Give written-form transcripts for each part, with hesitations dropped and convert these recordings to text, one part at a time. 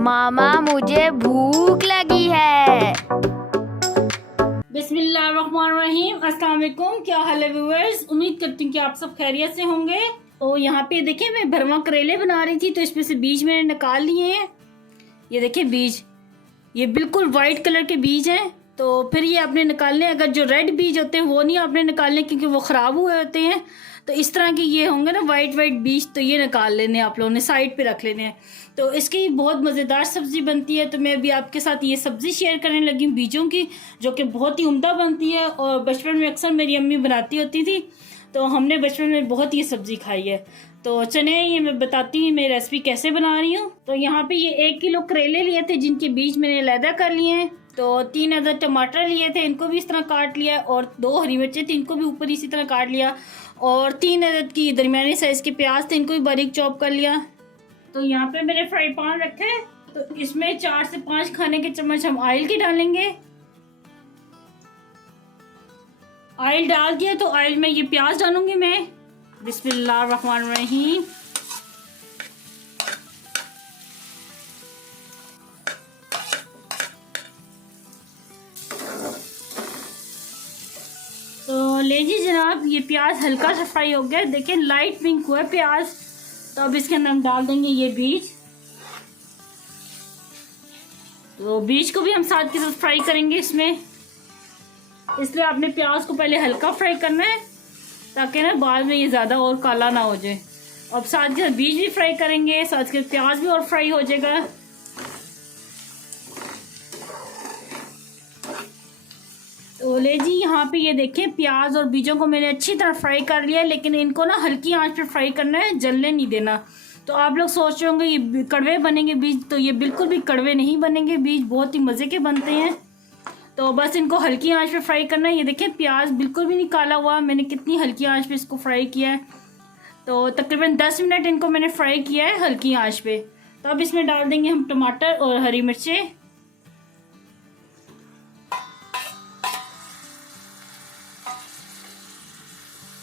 मामा मुझे भूख लगी है। बिस्मिल्लाहिर्रहमानिर्रहीम। अस्सलाम वालेकुम। क्या हाल है व्यूअर्स? उम्मीद करती हूँ कि आप सब खैरियत से होंगे। तो यहाँ पे देखिए मैं भरवा करेले बना रही थी, तो इसमें से बीज मैंने निकाल लिए हैं। ये देखिए बीज, ये बिल्कुल वाइट कलर के बीज हैं। तो फिर ये आपने निकालने, अगर जो रेड बीज होते हैं वो नहीं आपने निकालने क्योंकि वो ख़राब हुए होते हैं। तो इस तरह के ये होंगे ना वाइट बीज, तो ये निकाल लेने आप लोगों ने, साइड पे रख लेने हैं। तो इसकी बहुत मज़ेदार सब्ज़ी बनती है। तो मैं अभी आपके साथ ये सब्ज़ी शेयर करने लगी हूँ बीजों की, जो कि बहुत ही उम्दा बनती है और बचपन में अक्सर मेरी अम्मी बनाती होती थी, तो हमने बचपन में बहुत ये सब्ज़ी खाई है। तो चने ये मैं बताती हूँ मैं रेसिपी कैसे बना रही हूँ। तो यहाँ पे ये 1 किलो करेले लिए थे जिनके बीज मैंने अलहदा कर लिए हैं। तो 3 अदद टमाटर लिए थे, इनको भी इस तरह काट लिया। और 2 हरी मिर्चें थी, इनको भी ऊपर इसी तरह काट लिया। और 3 अदद की दरमियानी साइज़ के प्याज थे, इनको भी बारीक चॉप कर लिया। तो यहाँ पे मैंने फ्राई पैन रखा है, तो इसमें 4 से 5 खाने के चम्मच हम ऑयल के डालेंगे। ऑयल डाल दिया तो ऑयल में ये प्याज डालूंगी मैं। बिस्मिल्लाहिर्रहमानिर्रहीम। तो लीजिए जनाब, ये प्याज हल्का सा फ्राई हो गया, देखिए लाइट पिंक हुआ प्याज। तो अब इसके अंदर हम डाल देंगे ये बीज। तो बीज को भी हम साथ के साथ फ्राई करेंगे इसमें, इसलिए आपने प्याज को पहले हल्का फ्राई करना है ताकि ना बाद में ये ज़्यादा और काला ना हो जाए। अब साथ के साथ बीज भी फ्राई करेंगे, साथ के साथ प्याज भी और फ्राई हो जाएगा। तो ले जी, यहाँ पे ये देखें प्याज और बीजों को मैंने अच्छी तरह फ्राई कर लिया, लेकिन इनको ना हल्की आंच पे फ्राई करना है, जलने नहीं देना। तो आप लोग सोच रहे होंगे ये कड़वे बनेंगे बीज, तो ये बिल्कुल भी कड़वे नहीं बनेंगे, बीज बहुत ही मज़े के बनते हैं। तो बस इनको हल्की आंच पे फ्राई करना है। ये देखें प्याज बिल्कुल भी नहीं काला हुआ, मैंने कितनी हल्की आंच पे इसको फ्राई किया है। तो तकरीबन 10 मिनट इनको मैंने फ्राई किया है हल्की आंच पे। तो अब इसमें डाल देंगे हम टमाटर और हरी मिर्चें।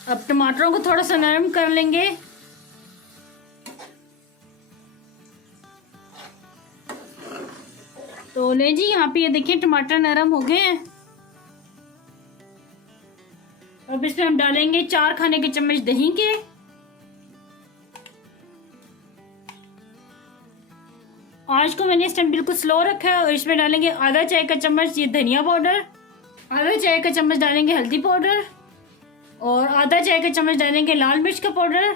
अब टमाटरों को थोड़ा सा नरम कर लेंगे। तो ले जी, यहाँ पे ये देखिए टमाटर नरम हो गए हैं। अब इसमें हम डालेंगे 4 खाने के चम्मच दही के। आंच को मैंने इस टाइम बिल्कुल स्लो रखा है। और इसमें डालेंगे आधा चाय का चम्मच ये धनिया पाउडर, आधा चाय का चम्मच डालेंगे हल्दी पाउडर, और आधा चाय का चम्मच डालेंगे लाल मिर्च का पाउडर,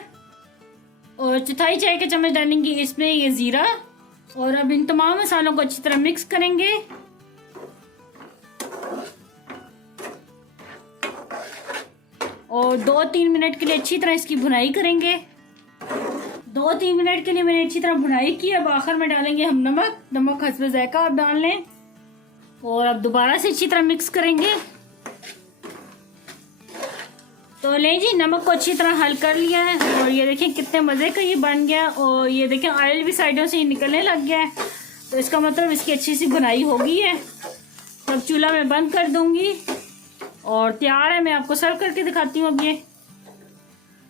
और चौथाई चाय का चम्मच डालेंगे इसमें ये ज़ीरा। और अब इन तमाम मसालों को अच्छी तरह मिक्स करेंगे। और 2-3 मिनट के लिए अच्छी तरह इसकी भुनाई करेंगे। 2-3 मिनट के लिए मैंने अच्छी तरह भुनाई की। अब आखिर में डालेंगे हम नमक हस्बे ज़ायका आप डाल लें। और अब दोबारा से अच्छी तरह मिक्स करेंगे। तो ले जी, नमक को अच्छी तरह हल कर लिया है। और ये देखें कितने मज़े का ये बन गया। और ये देखें ऑयल भी साइडों से निकलने लग गया है, तो इसका मतलब इसकी अच्छी सी भुनाई हो गई है। तो अब चूल्हा मैं बंद कर दूंगी और तैयार है। मैं आपको सर्व करके दिखाती हूँ अब ये।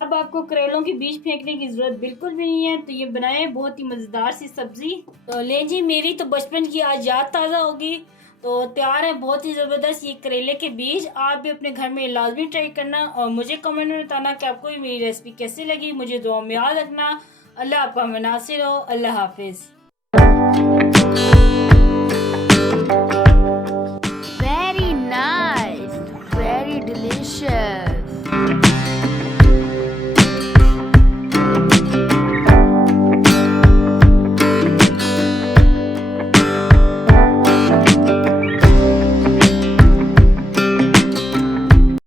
अब आपको करेलों की बीज फेंकने की ज़रूरत बिल्कुल भी नहीं है। तो ये बनाए बहुत ही मज़ेदार सी सब्ज़ी। तो ले जी, मेरी तो बचपन की आज याद ताज़ा होगी। तो तैयार है बहुत ही ज़बरदस्त ये करेले के बीज। आप भी अपने घर में लाजमी ट्राई करना और मुझे कमेंट में बताना कि आपको मेरी रेसिपी कैसी लगी। मुझे दुआ में याद रखना। अल्लाह आपका नासिर हो। अल्लाह हाफिज़।